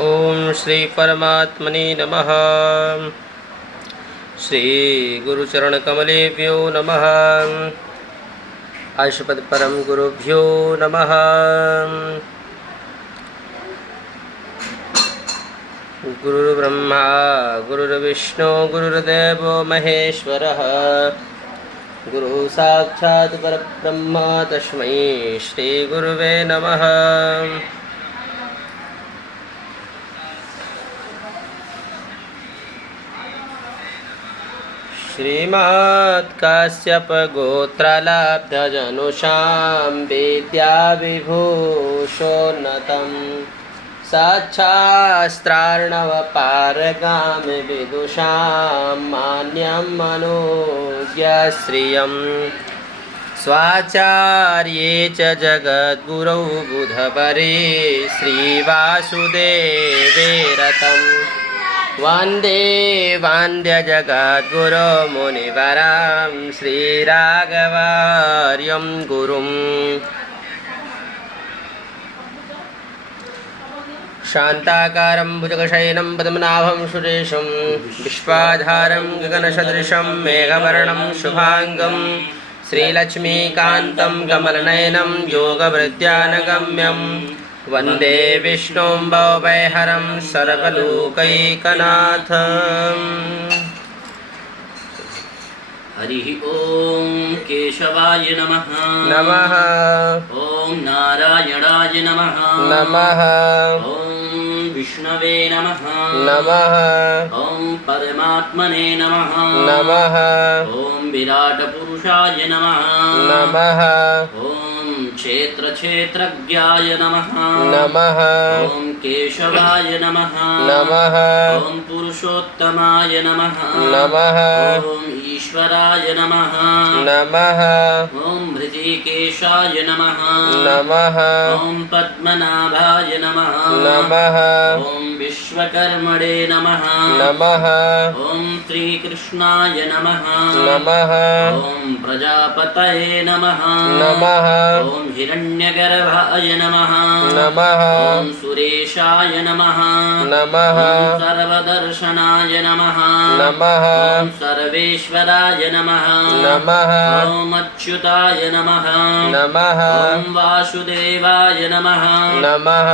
ओम श्री परमात्मने नमः। श्री गुरुचरणकमलेभ्यो नमः। आयुष्पद परम गुरुभ्यो नमः। गुरुर्ब्रह्मा गुरुर्विष्णु गुरुर्देवो महेश्वरः। गुरु साक्षात् परब्रह्म तस्मै श्री गुरुवे नमः। श्रीमत् काश्यप गोत्रलब्धजनुषां विद्याविभूषोन्नतं साक्षास्त्रार्णवपारगामि विदुषां मान्यं मनोज्ञश्रियं स्वाचार्ये च जगद्गुरौ बुधपरे श्रीवासुदेवे रतं वन्दे वन्द्यजगद्गुरो मुनिवरं श्रीराघवार्यं गुरुम्। शान्ताकारं भुजगशयनं पद्मनाभं सुरेशं विश्वाधारं गगनसदृशं मेघवर्णं शुभाङ्गं श्रीलक्ष्मीकान्तं कमलनयनं योगवृद्ध्यानगम्यं वन्दे विष्णुं भवभयहरं सर्वलोकैकनाथम्। हरि ओम केशवाय नमः। नमः। ओम नारायणाय नमः। नमः। ओम विष्णवे नमः। नमः। ओम परमात्मने नमः। नमः। ओम विराट पुरुषाय नमः। नमः। ओम क्षेत्रक्षेत्रज्ञाय नमः। नमः। ओम केशवाय नमः। नमः। ओम पुरुषोत्तमाय नमः। नमः। ओम ईश्वराय नमः। नमः। ओम हृषिकेशाय नमः। नमः। ओम पद्मनाभाय नमः। नमः। ओम विश्वकर्मणे नमः। नमः। ओम श्रीकृष्णाय नमः। नमः। ओम प्रजापतये नमः। नमः। ओम हिरण्यगर्भाय नमः। नमः। ओम सुरेशाय नमः। नमः। ओम सर्वदर्शनाय नमः। नमः। ओम सर्वेश्वराय नमः। नमः। ओम अच्युताय नमः। नमः। ओम वासुदेवाय नमः। नमः।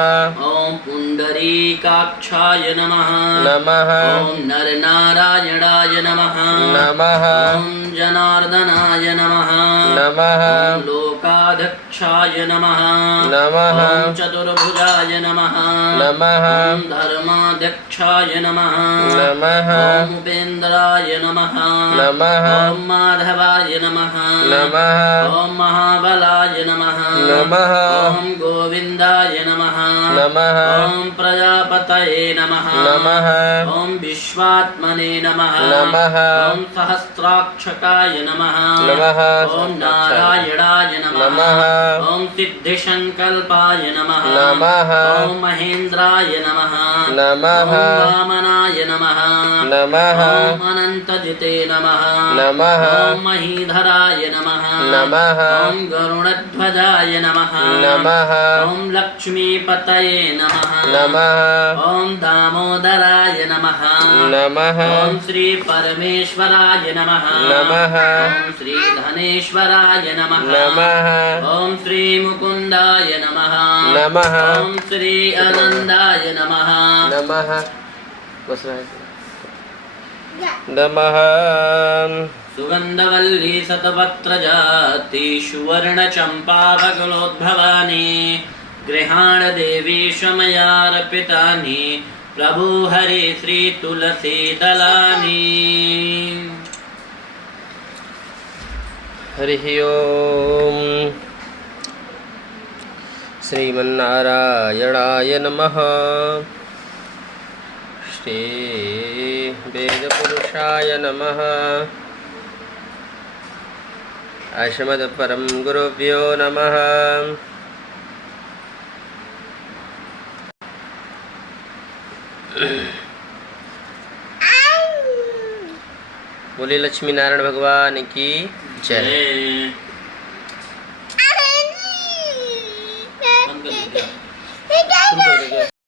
ओम पुंडरीकाक्षाय नमः। नमः। ओम नरनारायणाय नमः। नमः। ओम जनार्दनाय नमः। नमः। ओम लोकाध्यक्षाय नमः। नमः। ओम चतुर्भुजाय नमः। नमः। ओम धर्माध्यक्षाय नमः। नमः। ओम उपेन्द्राय नमः। नमः। ओम माधवाय नमः। नमः। ओम महाबलाय नमः। नमः। ओम गोविन्दाय नमः। नमः। ओम प्रजापतये नमः। नमः। ओम विश्वात्मने नमः। नमः। ओम सहस्राक्षकाय नमः। नमः। ओम नारायणाय नमः। नमः। ओम सिद्धिसंकल्पाय नमः। नमः। ओम महेन्द्राय नमः। नमः। ओम वामनाय नमः। नमः। ओम अनन्तजिते नमः। नमः। ओम महीधराय नमः। नमः। ओम गरुडध्वजाय नमः। नमः। ओम लक्ष्मीपतये नमः। नमः। ओम दामोदराय नमः। नमः। ओम श्री परमेश्वराय नमः। नमः। ओम श्री धनेश्वराय नमः। नमः। ओम श्री मुकुंदाय नमः। नमः। ओम श्री आनंदाय नमः। नमः। नमः। सुगंधवल्ली शतपत्रजाति सुवर्णचम्पावकुलोद्भवानि गृहाण देवी शमयार्पितानि प्रभु हरि श्री तुलसी दलानि। हरि ओम। श्रीमन्नारायणाय नमः। श्री वेदपुरुषाय नमः। आश्रमद परम गुरुभ्यो नमः। बोले लक्ष्मी नारायण भगवान की जय।